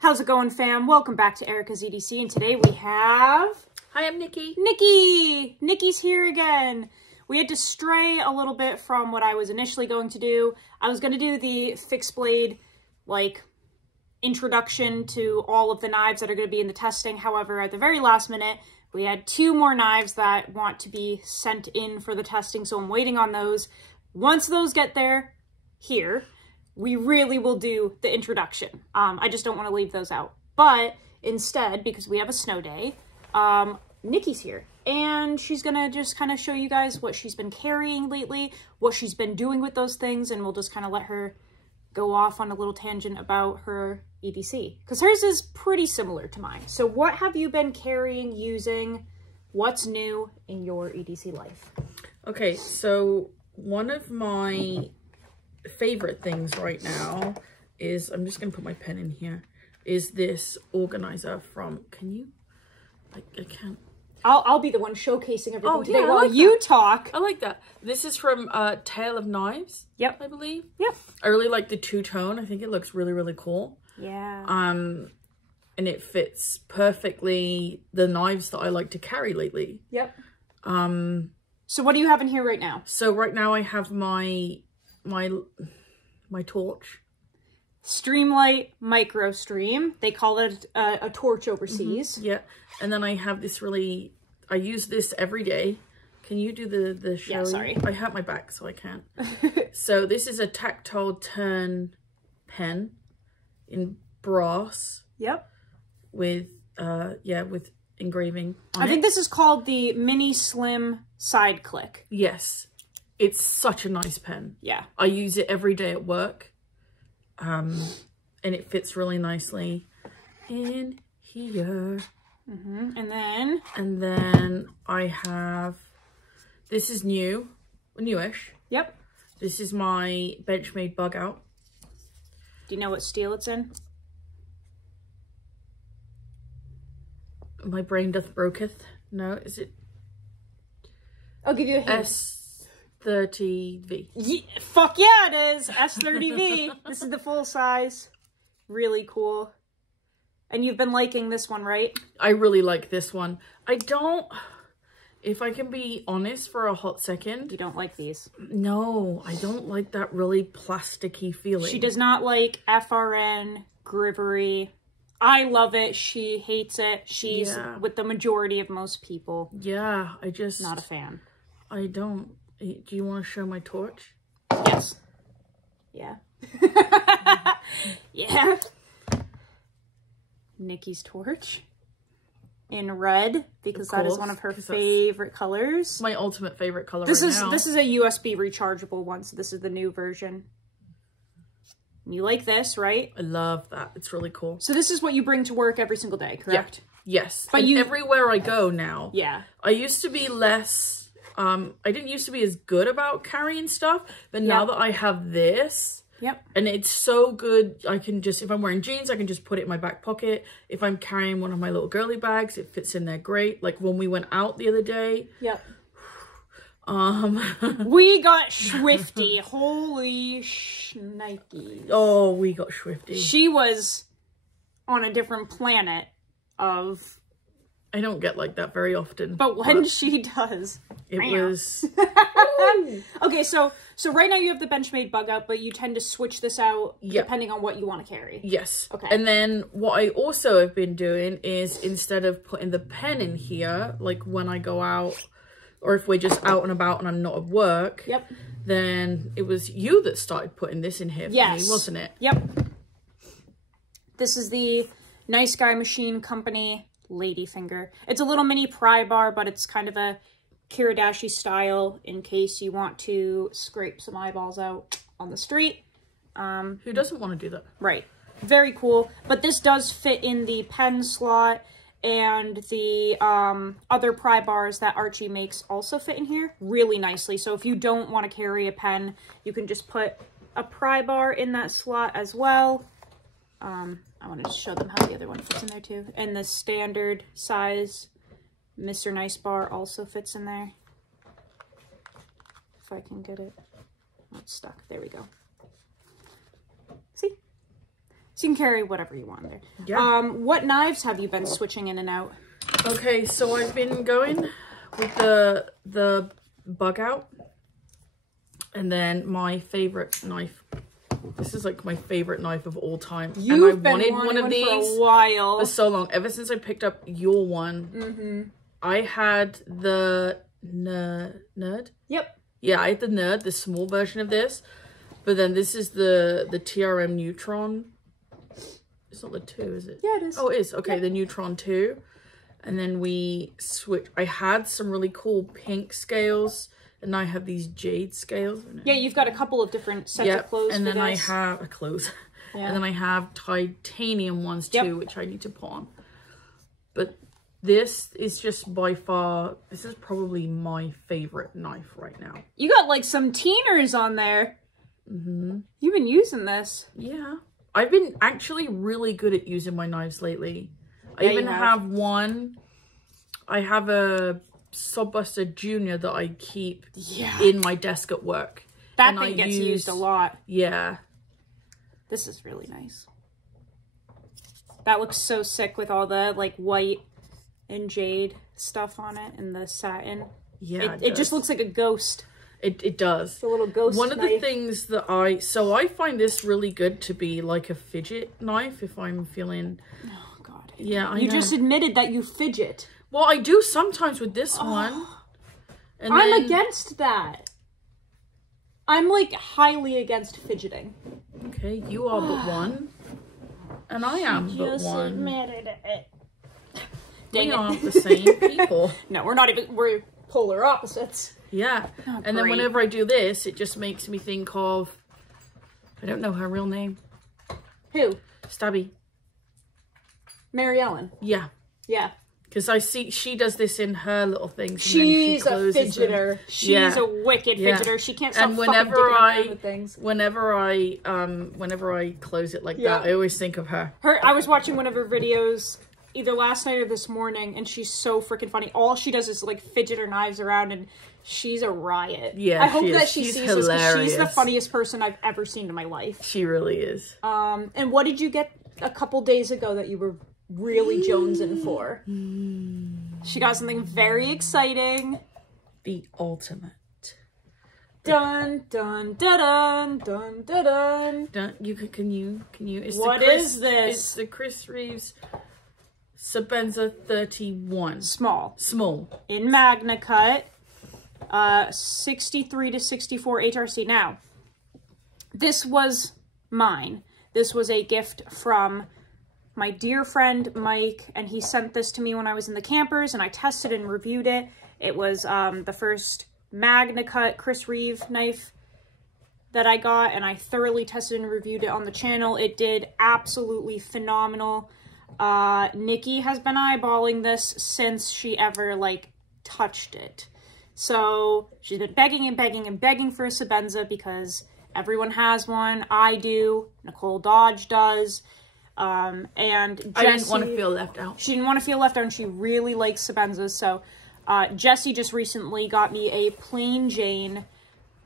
How's it going, fam? Welcome back to Erica's EDC, and today we have... Hi, I'm Nikki. Nikki's here again. We had to stray a little bit from what I was initially going to do. I was going to do the fixed blade, like, introduction to all of the knives that are going to be in the testing. However, at the very last minute, we had 2 more knives that want to be sent in for the testing, so I'm waiting on those. Once those get there, here, we really will do the introduction. I just don't want to leave those out. But instead, because we have a snow day, Nikki's here. And she's going to just kind of show you guys what she's been carrying lately, what she's been doing with those things, and we'll just kind of let her go off on a little tangent about her EDC. Because hers is pretty similar to mine. So what have you been carrying, using? What's new in your EDC life? Okay, so one of my favorite things right now is, I'm just going to put my pen in here, is this organizer from, can you, I can't. I'll be the one showcasing everything today yeah, while you talk. I like that. This is from Tale of Knives. Yep. I believe. Yep. I really like the two-tone. I think it looks really, really cool. Yeah. And it fits perfectly the knives that I like to carry lately. Yep. So what do you have in here right now? So right now I have my torch. Streamlight Micro Stream. They call it a torch overseas. Mm-hmm. Yeah. And then I have this really, I use this every day. Can you do the show? Yeah, sorry. I hurt my back, so I can't. So this is a tactile turn pen in brass. Yep. With, with engraving on I think this is called the Mini Slim Side Click. Yes. It's such a nice pen. Yeah. I use it every day at work. And it fits really nicely in here. Mm-hmm. And then I have, this is newish. Yep. This is my Benchmade bug out. Do you know what steel it's in? My brain doth broketh. No, is it? I'll give you a hint. S30V. Yeah, fuck yeah, it is. S30V. This is the full size. Really cool. And you've been liking this one, right? I really like this one. I don't, if I can be honest for a hot second. You don't like these? No, I don't like that really plasticky feeling. She does not like FRN, Grivery. I love it. She hates it. She's with the majority of most people. Yeah, I just... Not a fan. I don't. Do you want to show my torch? Yes. Yeah. Yeah. Nikki's torch. In red, because that is one of her favorite colors. My ultimate favorite color This right now. This is a USB rechargeable one, so this is the new version. You like this, right? I love that. It's really cool. So this is what you bring to work every single day, correct? Yeah. Yes. But everywhere I go now. Yeah. I used to be less, I didn't used to be as good about carrying stuff, but now that I have this, and it's so good, I can just, if I'm wearing jeans, I can just put it in my back pocket. If I'm carrying one of my little girly bags, it fits in there great. Like when we went out the other day. Yep. We got Swifty. Holy shnikes. Oh, we got Swifty. She was on a different planet of... I don't get like that very often. But when she does... It was... Okay, so right now you have the Benchmade bug out, but you tend to switch this out depending on what you want to carry. Yes. Okay. And then what I also have been doing is, instead of putting the pen in here, like when I go out, or if we're just out and about and I'm not at work, then it was you that started putting this in here for me, wasn't it? Yep. This is the Nice Guy Machine Company Ladyfinger. It's a little mini pry bar, but it's kind of a Kiradashi style in case you want to scrape some eyeballs out on the street. Who doesn't want to do that? Right. Very cool. But this does fit in the pen slot, and the other pry bars that Archie makes also fit in here really nicely. So if you don't want to carry a pen, you can just put a pry bar in that slot as well. I wanted to show them how the other one fits in there too. And the standard size Mr. Nice bar also fits in there. If I can get it. Oh, it's stuck. There we go. See? So you can carry whatever you want there. Yeah. What knives have you been switching in and out? Okay, so I've been going with the bug out. And then my favorite knife. This is like my favorite knife of all time. You've been wanting one of these for a while. For so long. Ever since I picked up your one. I had the Nerd. Yep. Yeah, I had the Nerd, the small version of this. But then this is the TRM Neutron. It's not the 2, is it? Yeah, it is. Oh, it is. Okay, yep. The Neutron 2. And then we switched. I had some really cool pink scales. And I have these jade scales. Yeah, you've got a couple of different sets of clothes. And then I have And then I have titanium ones too, which I need to put on. But this is just by far, this is probably my favorite knife right now. You got like some teeners on there. You've been using this. Yeah. I've been actually really good at using my knives lately. I even have one. I have a Sobbuster Junior that I keep in my desk at work. That thing gets used a lot. Yeah. This is really nice. That looks so sick with all the like white and jade stuff on it and the satin. Yeah, it just looks like a ghost. It does. It's a little ghost One of the things that I find this really good to be like a fidget knife if I'm feeling... Oh, God. Yeah, You just admitted that you fidget. Well, I do sometimes with this one. And I'm against that. I'm like highly against fidgeting. Okay, you are but one. And I am but one. Admitted it. We aren't the same people. No, we're not even, we're polar opposites. Yeah. Oh, and then whenever I do this, it just makes me think of, I don't know her real name. Who? Stabby. Mary Ellen. Yeah. Yeah. Because I see she does this in her little things. She's a fidgeter. She's a wicked fidgeter. She can't stop whenever I close it like that, I always think of her. I was watching one of her videos either last night or this morning, and she's so freaking funny. All she does is like fidget her knives around, and she's a riot. Yeah, I hope that she sees this because she's the funniest person I've ever seen in my life. She really is. And what did you get a couple days ago that you were really jonesing for? She got something very exciting. The ultimate. Dun dun dun dun dun dun dun. Can you? It's what is this? It's the Chris Reeves Sabenza 31. Small. In Magna Cut. 63 to 64 HRC. Now, this was mine. This was a gift from my dear friend Mike, and he sent this to me when I was in the campers, and I tested and reviewed it. It was the first Magna Cut Chris Reeve knife that I got, and I thoroughly tested and reviewed it on the channel. It did absolutely phenomenal. Nikki has been eyeballing this since she ever, like, touched it. So she's been begging and begging and begging for a Sabenza because everyone has one. I do. Nicole Dodge does. And Jessie, I didn't want to feel left out. She didn't want to feel left out, and she really likes Sabenzas. So Jessie just recently got me a plain Jane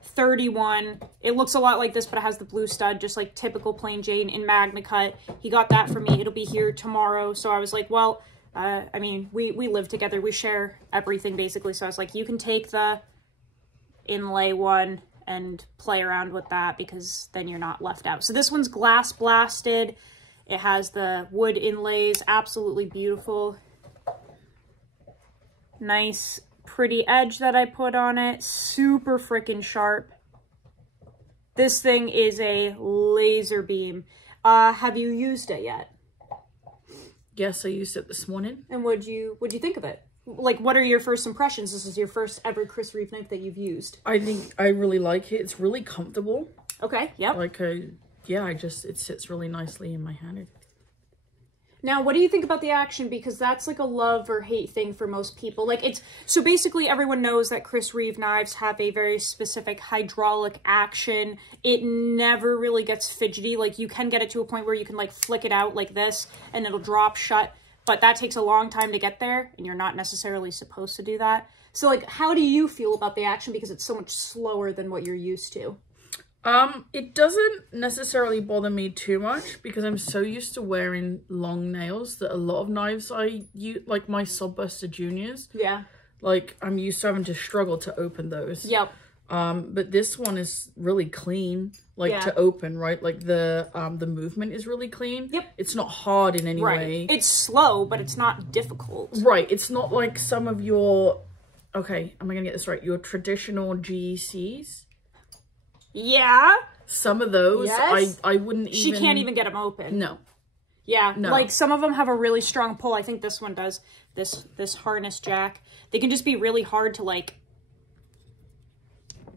31. It looks a lot like this, but it has the blue stud, just like typical plain Jane in Magna Cut. He got that for me. It'll be here tomorrow. So I was like, well, I mean, we live together. We share everything, basically. So I was like, you can take the inlay one and play around with that because then you're not left out. So this one's glass blasted. It has the wood inlays. Absolutely beautiful. Nice, pretty edge that I put on it. Super freaking sharp. This thing is a laser beam. Have you used it yet? Yes, I used it this morning. And what'd you think of it? Like, what are your first impressions? This is your first ever Chris Reeve knife that you've used. I think I really like it. It's really comfortable. Okay, yep. Like, yeah, it sits really nicely in my hand. Now, what do you think about the action? Because that's like a love or hate thing for most people. Like, so basically everyone knows that Chris Reeve knives have a very specific hydraulic action. It never really gets fidgety. Like, you can get it to a point where you can like flick it out like this and it'll drop shut. But that takes a long time to get there, and you're not necessarily supposed to do that. So, like, how do you feel about the action? Because it's so much slower than what you're used to. It doesn't necessarily bother me too much because I'm so used to wearing long nails that a lot of knives I use, like my Sodbuster Juniors. Yeah. Like, I'm used to having to struggle to open those. Yep. But this one is really clean, like to open, right? Like the movement is really clean. Yep. It's not hard in any way. It's slow, but it's not difficult. Right. It's not like some of your, okay, am I gonna get this right? Your traditional GECs. Yeah. Some of those, yes. I wouldn't even... She can't even get them open. No. Yeah, no. Like some of them have a really strong pull. I think this one does, this harness jack. They can just be really hard to like,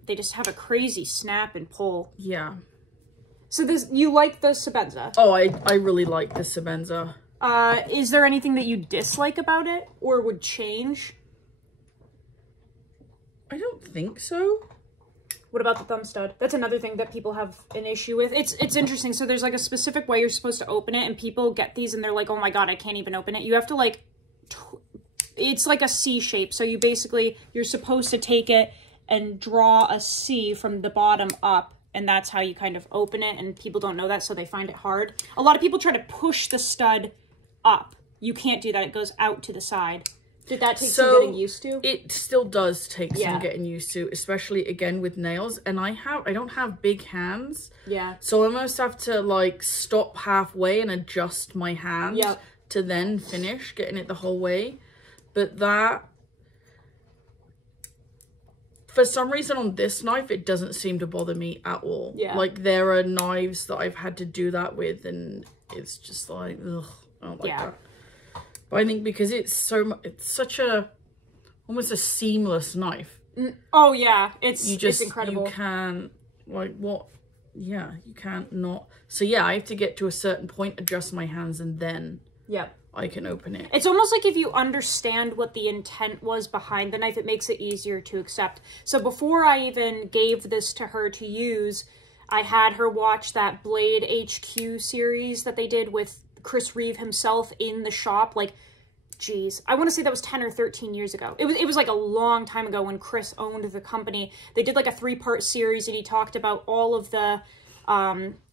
they just have a crazy snap and pull. Yeah. So this, you like the Sebenza? Oh, I really like the Sebenza. Is there anything that you dislike about it or would change? I don't think so. What about the thumb stud? That's another thing that people have an issue with. It's interesting. So there's like a specific way you're supposed to open it, and people get these and they're like, oh my god, I can't even open it. You have to like, it's like a C shape. So you basically, you're supposed to take it and draw a C from the bottom up, and that's how you kind of open it, and people don't know that, so they find it hard. A lot of people try to push the stud up. You can't do that. It goes out to the side. Did that take some getting used to? It still does take some getting used to, especially again with nails. And I don't have big hands. Yeah. So I almost have to like stop halfway and adjust my hands to then finish getting it the whole way. But that, for some reason on this knife, it doesn't seem to bother me at all. Yeah. Like there are knives that I've had to do that with, and it's just like, ugh, I don't like that. But I think because it's such a, almost a seamless knife. Oh yeah, it's incredible. You can, like what, yeah, you can't not. So yeah, I have to get to a certain point, adjust my hands, and then I can open it. It's almost like if you understand what the intent was behind the knife, it makes it easier to accept. So before I even gave this to her to use, I had her watch that Blade HQ series that they did with Chris Reeve himself in the shop. Like, geez, I want to say that was 10 or 13 years ago. It was like a long time ago when Chris owned the company. They did like a 3-part series, and he talked about all of the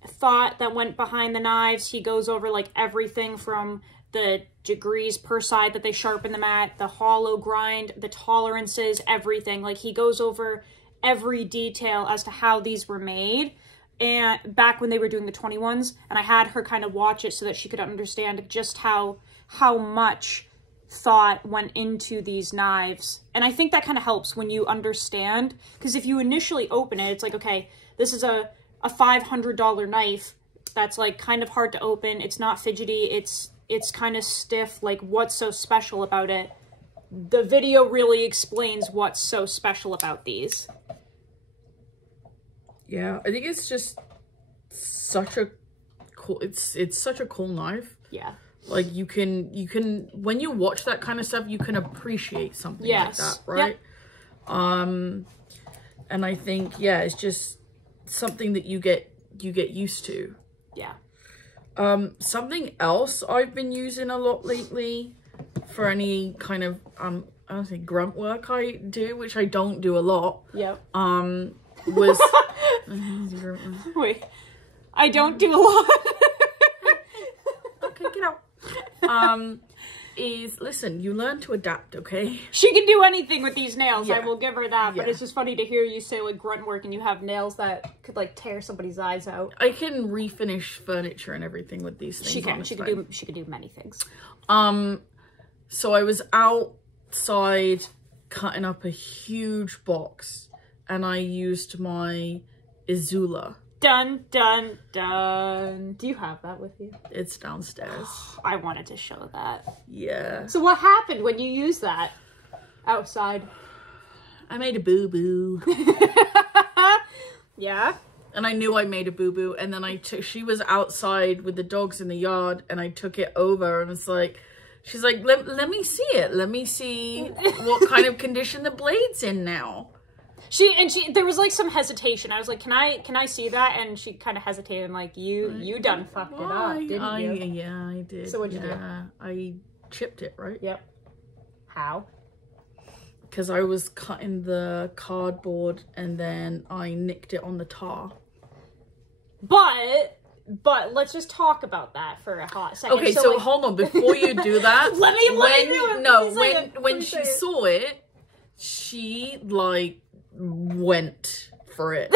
thought that went behind the knives. He goes over like everything from the degrees per side that they sharpen them at, the hollow grind, the tolerances, everything. Like he goes over every detail as to how these were made. And back when they were doing the 21s, and I had her kind of watch it so that she could understand just how much thought went into these knives. And I think that kind of helps when you understand, because if you initially open it, it's like, okay, this is a $500 knife that's like kind of hard to open. It's not fidgety. It's kind of stiff. Like, what's so special about it? The video really explains what's so special about these. Yeah, I think it's just such a cool, it's such a cool knife. Yeah. Like you can, when you watch that kind of stuff, you can appreciate something like that, right? Yep. And I think, yeah, it's just something that you get used to. Yeah. Something else I've been using a lot lately for any kind of, I don't think grunt work I do, which I don't do a lot. Yep. Was wait, I don't do a lot. Okay, get out. Is listen, you learn to adapt, okay? She can do anything with these nails. I will give her that. But it's just funny to hear you say like grunt work and you have nails that could like tear somebody's eyes out. I can refinish furniture and everything with these things. She can. She can do many things. So I was outside cutting up a huge box, and I used my Izula. Dun, dun, dun. Do you have that with you? It's downstairs. I wanted to show that. Yeah. So what happened when you used that outside? I made a boo-boo. Yeah? And I knew I made a boo-boo, and then she was outside with the dogs in the yard, and I took it over, and it's like, she's like, let me see it. Let me see what kind of condition the blade's in now. There was like some hesitation. I was like, can I see that? And she kind of hesitated. I'm like, you done fucked it up, didn't you? Yeah, I did. So what'd you do? I chipped it, right? Yep. How? Because I was cutting the cardboard and then I nicked it on the tar. But let's just talk about that for a hot second. Okay, so like, hold on, before you do that, when she saw it, she like went for it.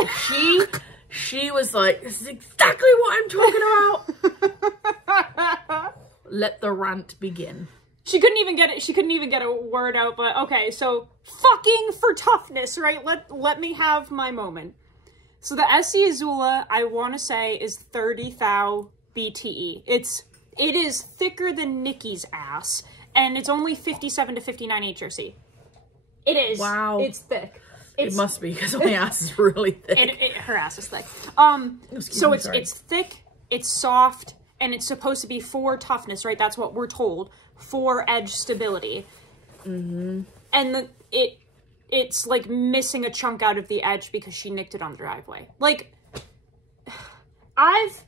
She was like, this is exactly what I'm talking about. Let the rant begin. She couldn't even get it. She couldn't even get a word out. But okay, so fucking for toughness, right? Let me have my moment. So the SE Azula, I want to say, is 30 thou BTE. It is thicker than Nikkis ass, and it's only 57 to 59 HRC. It is. Wow. It's thick. It must be, because my ass is really thick. Her ass is thick. So it's thick, it's soft, and it's supposed to be for toughness, right? That's what we're told. For edge stability. Mm-hmm. And it's like missing a chunk out of the edge because she nicked it on the driveway. Like, I've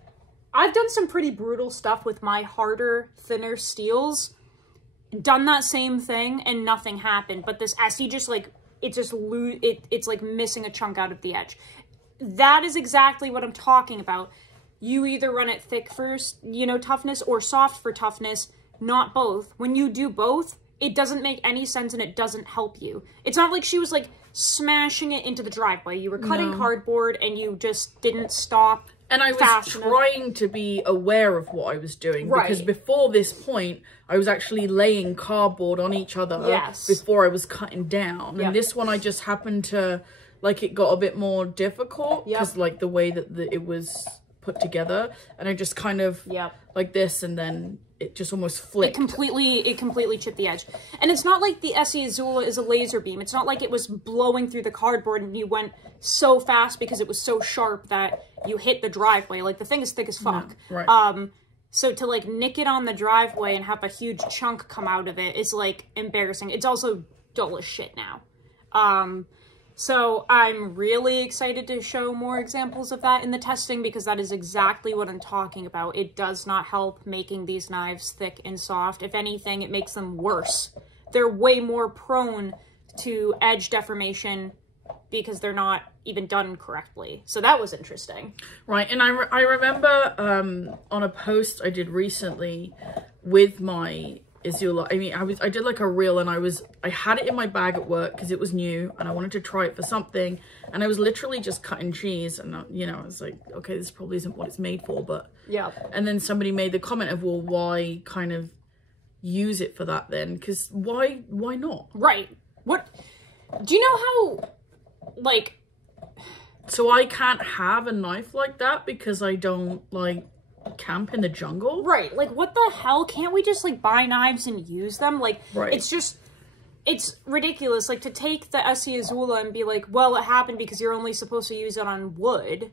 done some pretty brutal stuff with my harder, thinner steels. Done that same thing and nothing happened. But this SE just like, it's like missing a chunk out of the edge. That is exactly what I'm talking about. You either run it thick for, you know, toughness or soft for toughness, not both. When you do both, it doesn't make any sense and it doesn't help you. It's not like she was like smashing it into the driveway. You were cutting cardboard and you just didn't stop. And I was trying to be aware of what I was doing. Right. Because before this point, I was actually laying cardboard on each other before I was cutting down. Yep. And this one, I just happened to, like, it got a bit more difficult. Because, like, the way that it was put together. And I just kind of, like this, and then it just almost flicked. It completely chipped the edge. And it's not like the SE Azula is a laser beam. It's not like it was blowing through the cardboard and you went so fast because it was so sharp that you hit the driveway. Like, the thing is thick as fuck. No, right. So to, like, nick it on the driveway and have a huge chunk come out of it is, like, embarrassing. It's also dull as shit now. So I'm really excited to show more examples of that in the testing because that is exactly what I'm talking about. It does not help making these knives thick and soft. If anything, it makes them worse. They're way more prone to edge deformation because they're not even done correctly. So that was interesting. Right, and I remember on a post I did recently with my Azula. I mean, I did like a reel and I had it in my bag at work because it was new and I wanted to try it for something, and I was literally just cutting cheese and you know, I was like, okay, this probably isn't what it's made for, but yeah. And then somebody made the comment of, well, why kind of use it for that then? Because why not? Right. What do you know how, like, so I can't have a knife like that because I don't like camp in the jungle? Right. Like, what the hell? Can't we just, like, buy knives and use them? Like, right. It's ridiculous. Like, to take the SE Azula and be like, well, it happened because you're only supposed to use it on wood.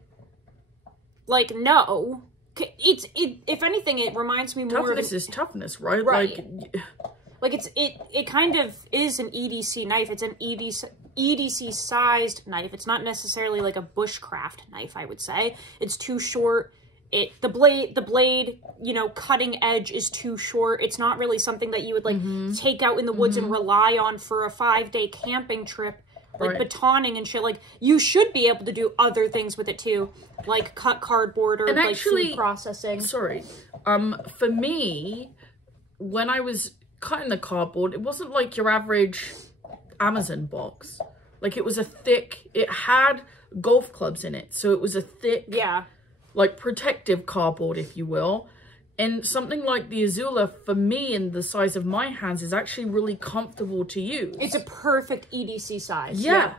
Like, no. If anything, it reminds me more of... Toughness is toughness, right? Right. Like, it kind of is an EDC knife. It's an EDC-sized knife. It's not necessarily like a bushcraft knife, I would say. It's too short. The blade, you know, cutting edge is too short. It's not really something that you would, like, take out in the woods and rely on for a 5-day camping trip, like batoning and shit. Like, you should be able to do other things with it, too, like cut cardboard or, like, food processing. Sorry. For me, when I was cutting the cardboard, it wasn't like your average Amazon box. Like, it was a thick, it had golf clubs in it, so it was a thick... Yeah. Like, protective cardboard, if you will. And something like the Azula, for me, and the size of my hands, is actually really comfortable to use. It's a perfect EDC size. Yeah.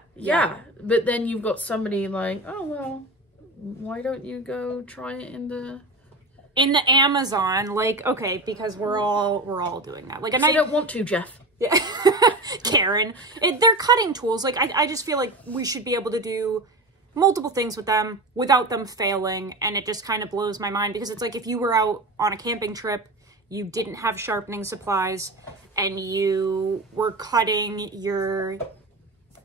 But then you've got somebody like, oh, well, why don't you go try it in the Amazon? Like, okay, because we're all doing that. Like, and I don't want to, Jeff. Yeah. Karen. They're cutting tools. Like, I just feel like we should be able to do multiple things with them without them failing, and it just kind of blows my mind because it's like if you were out on a camping trip, you didn't have sharpening supplies, and you were cutting your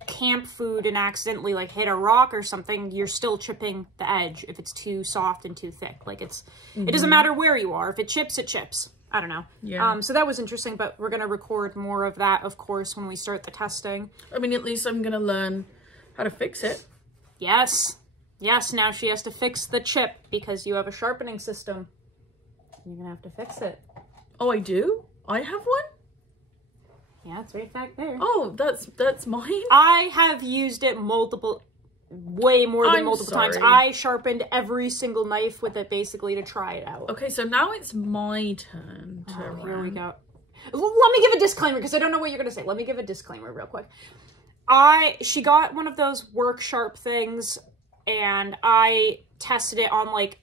camp food and accidentally like hit a rock or something, you're still chipping the edge if it's too soft and too thick. Like, it doesn't matter where you are. If it chips, it chips. I don't know. Yeah. So that was interesting, but we're going to record more of that, of course, when we start the testing. I mean, at least I'm going to learn how to fix it. Yes. Yes, now she has to fix the chip because you have a sharpening system. You're gonna have to fix it. Oh, I do? I have one? Yeah, it's right back there. Oh, that's mine? I have used it way more than multiple times. I sharpened every single knife with it basically to try it out. Okay, so now it's my turn to here we go. Let me give a disclaimer because I don't know what you're gonna say. Let me give a disclaimer real quick. She got one of those work sharp things and I tested it on like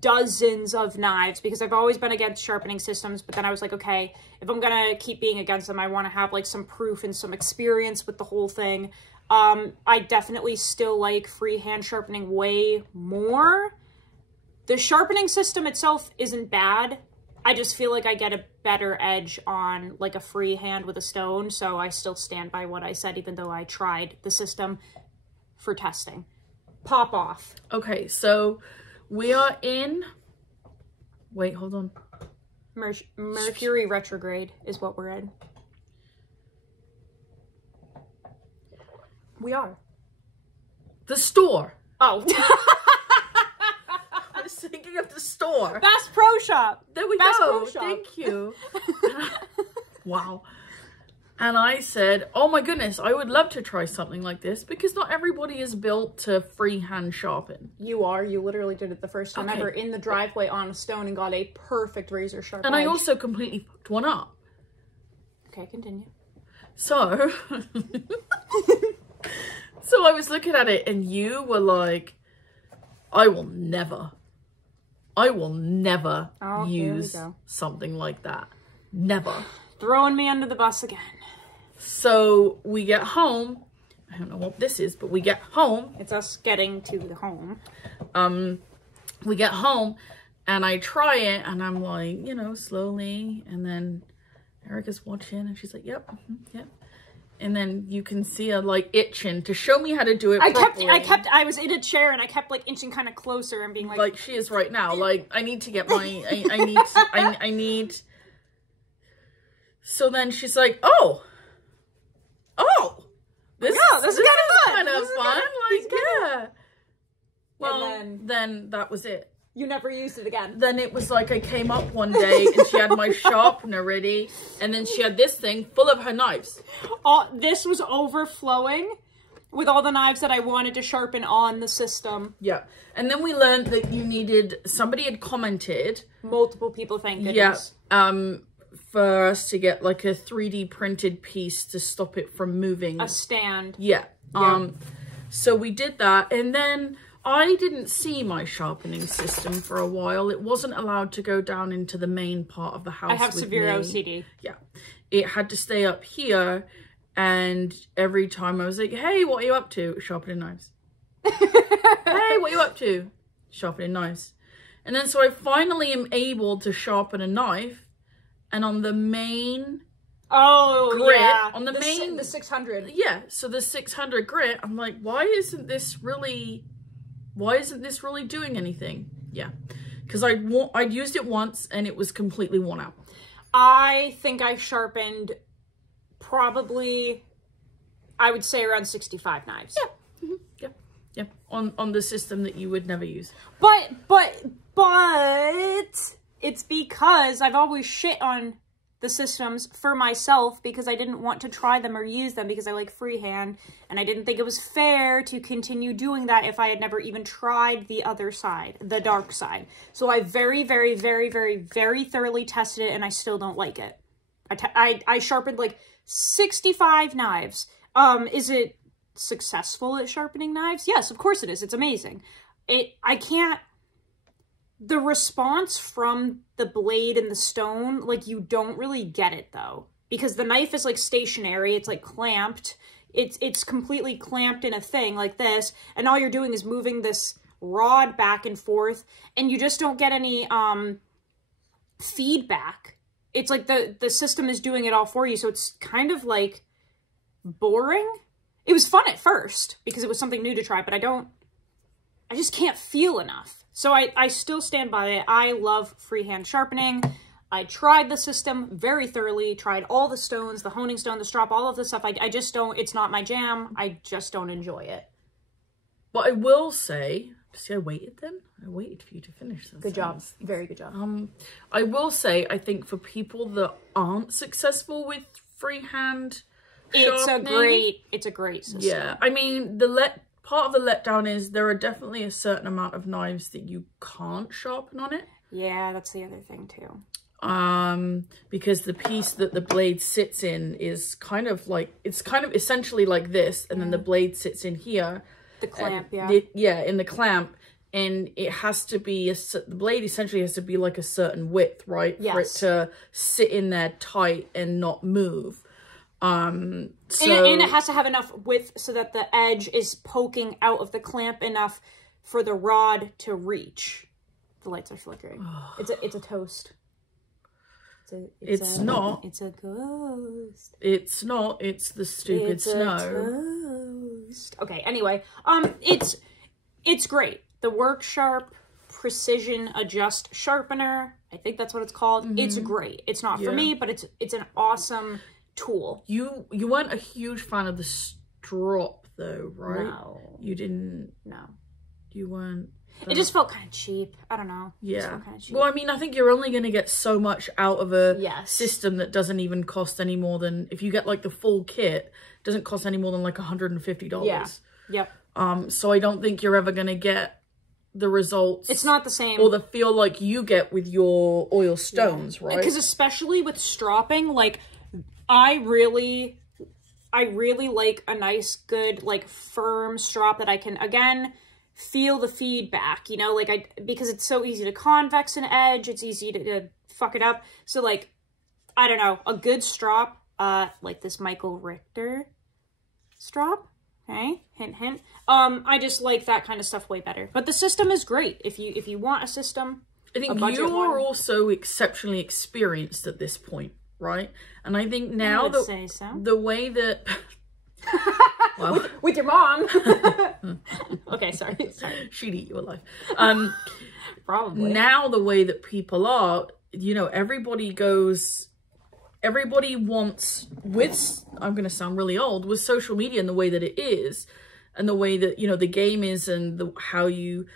dozens of knives because I've always been against sharpening systems, but then I was like, okay, if I'm gonna keep being against them, I want to have like some proof and some experience with the whole thing. I definitely still like freehand sharpening way more. The sharpening system itself isn't bad. I just feel like I get a better edge on like a freehand with a stone, so I still stand by what I said even though I tried the system for testing. Pop off. Okay, so we are in... Wait, hold on. Mercury Retrograde is what we're in. We are. The store. Oh. I was thinking of the store. Bass Pro Shop. There we Bass go. Pro Shop. Thank you. Wow. And I said, oh my goodness, I would love to try something like this because not everybody is built to freehand sharpen. You are. You literally did it the first time ever in the driveway on a stone and got a perfect razor sharp And edge. I also completely fucked one up. Okay, continue. So, so I was looking at it and you were like, I will never use something like that. Never. Throwing me under the bus again. So we get home. I don't know what this is, but we get home. It's us getting to the home. We get home and I try it and I'm like, you know, slowly. And then Erica's watching and she's like, yep, yep. And then you can see her like itching to show me how to do it properly. I was in a chair and I kept like inching kind of closer and being like she is right now. Like I need to get my, I need. So then she's like, oh, this is kind of fun. Like, yeah. Well, then that was it. You never used it again. Then it was like I came up one day and she had my sharpener ready and then she had this thing full of her knives. This was overflowing with all the knives that I wanted to sharpen on the system. Yeah. And then we learned that you needed, somebody had commented. Multiple people, thank goodness. Yeah. For us to get like a 3D printed piece to stop it from moving. A stand. Yeah. So we did that and then I didn't see my sharpening system for a while. It wasn't allowed to go down into the main part of the house. I have severe OCD. Yeah. It had to stay up here and every time I was like, hey, what are you up to? Sharpening knives. Hey, what are you up to? Sharpening knives. And then so I finally am able to sharpen a knife. And on the main grit, on the 600. Yeah, so the 600 grit, I'm like, why isn't this really doing anything? Yeah, because I'd used it once and it was completely worn out. I think I sharpened probably, I would say around 65 knives. Yeah, yeah, on the system that you would never use. But it's because I've always shit on the systems for myself because I didn't want to try them or use them because I like freehand and I didn't think it was fair to continue doing that if I had never even tried the other side, the dark side. So I very, very, very, very, very thoroughly tested it and I still don't like it. I sharpened like 65 knives. Is it successful at sharpening knives? Yes, of course it is. It's amazing. The response from the blade and the stone, like, you don't really get it, though. Because the knife is, like, stationary. It's, like, clamped. It's completely clamped in a thing like this. And all you're doing is moving this rod back and forth. And you just don't get any feedback. It's like the system is doing it all for you. So it's kind of, like, boring. It was fun at first because it was something new to try. But I just can't feel enough. So I still stand by it. I love freehand sharpening. I tried the system very thoroughly, tried all the stones, the honing stone, the strop, all of the stuff. I just don't, it's not my jam. I just don't enjoy it. But I will say, see, I waited then. I waited for you to finish this. Good job. Very good job. I will say, I think for people that aren't successful with freehand sharpening, it's a great system. Yeah. I mean, part of the letdown is there are definitely a certain amount of knives that you can't sharpen on it. Yeah, that's the other thing too. Because the piece that the blade sits in is kind of like, it's kind of essentially like this, and then the blade sits in here. The clamp, in the clamp, and it has to be, the blade essentially has to be like a certain width, right? Yes. For it to sit in there tight and not move. And it has to have enough width so that the edge is poking out of the clamp enough for the rod to reach. The lights are flickering. It's a toast. It's not. It's a ghost. It's not. It's the stupid snow. Toast. Okay. Anyway, it's great. The Work Sharp Precision Adjust Sharpener. I think that's what it's called. It's great. It's not for me, but it's an awesome tool. You weren't a huge fan of the strop though, right? No. You didn't. No. You weren't. It just felt kind of cheap. I don't know. Yeah. Kind of cheap. Well, I mean, I think you're only going to get so much out of a Yes. system that doesn't even cost any more than, if you get like the full kit, it doesn't cost any more than like $150. Yeah. Yep. So I don't think you're ever going to get the results. It's not the same. Or the feel like you get with your oil stones, right? Because especially with stropping, like, I really like a nice, good, like, firm strop that I can, again, feel the feedback, you know, like, because it's so easy to convex an edge, it's easy to fuck it up. So, like, I don't know, a good strop, like this Michael Richter strop, okay, hint, hint. I just like that kind of stuff way better. But the system is great. If you want a system, I think you're also exceptionally experienced at this point, right? And I think now the way that well, with your mom. Okay, sorry. She'd eat you alive. Probably. Now the way that people are, you know, everybody wants, with, I'm going to sound really old, with social media and the way that it is, and the way that, you know, the game is, and how you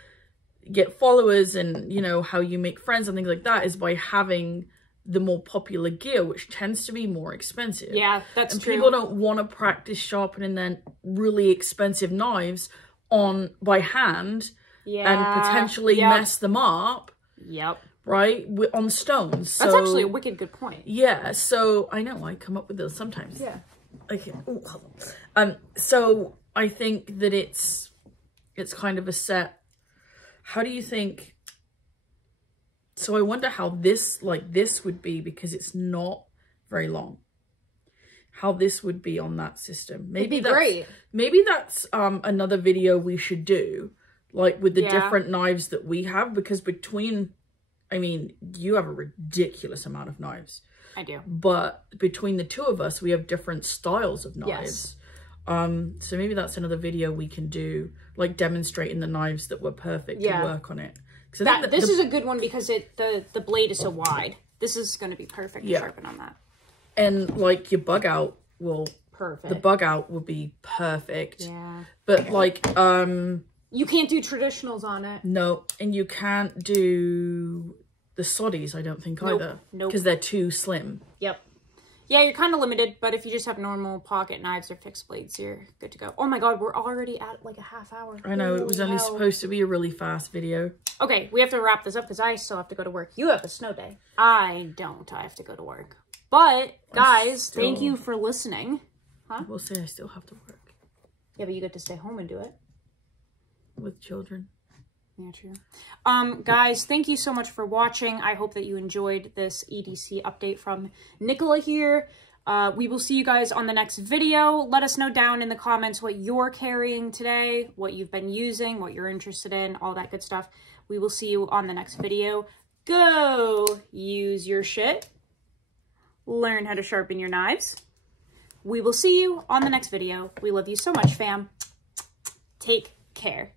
get followers, and, you know, how you make friends and things like that, is by having the more popular gear, which tends to be more expensive. Yeah, that's true. And people don't want to practice sharpening their really expensive knives by hand, and potentially mess them up. Yep. Right? On stones. That's actually a wicked good point. Yeah, so I know I come up with those sometimes. Yeah. Okay. Ooh, hold on. So I think that it's kind of a set. How do you think? So I wonder how this would be, because it's not very long. How this would be on that system. Maybe that's great. Maybe that's another video we should do, like with the different knives that we have, because I mean, you have a ridiculous amount of knives. I do. But between the two of us, we have different styles of knives. Yes. So maybe that's another video we can do, like demonstrating the knives that were perfect to work on it. This is a good one because the blade is so wide. This is going to be perfect to sharpen on that. And like your bug out will perfect. The bug out will be perfect. Yeah. But like you can't do traditionals on it. No, and you can't do the soddies, I don't think either. Nope. Because they're too slim. Yep. Yeah, you're kind of limited, but if you just have normal pocket knives or fixed blades, you're good to go. Oh my god, we're already at like a half hour. I know, it was only supposed to be a really fast video. Okay, we have to wrap this up because I still have to go to work. You have a snow day. I don't. I have to go to work. But, guys, thank you for listening. Huh? We'll say I still have to work. Yeah, but you get to stay home and do it. With children. Yeah, true. Guys, thank you so much for watching. I hope that you enjoyed this EDC update from Nicola here. We will see you guys on the next video. Let us know down in the comments what you're carrying today, what you've been using, what you're interested in, all that good stuff. We will see you on the next video. Go use your shit. Learn how to sharpen your knives. We will see you on the next video. We love you so much, fam. Take care.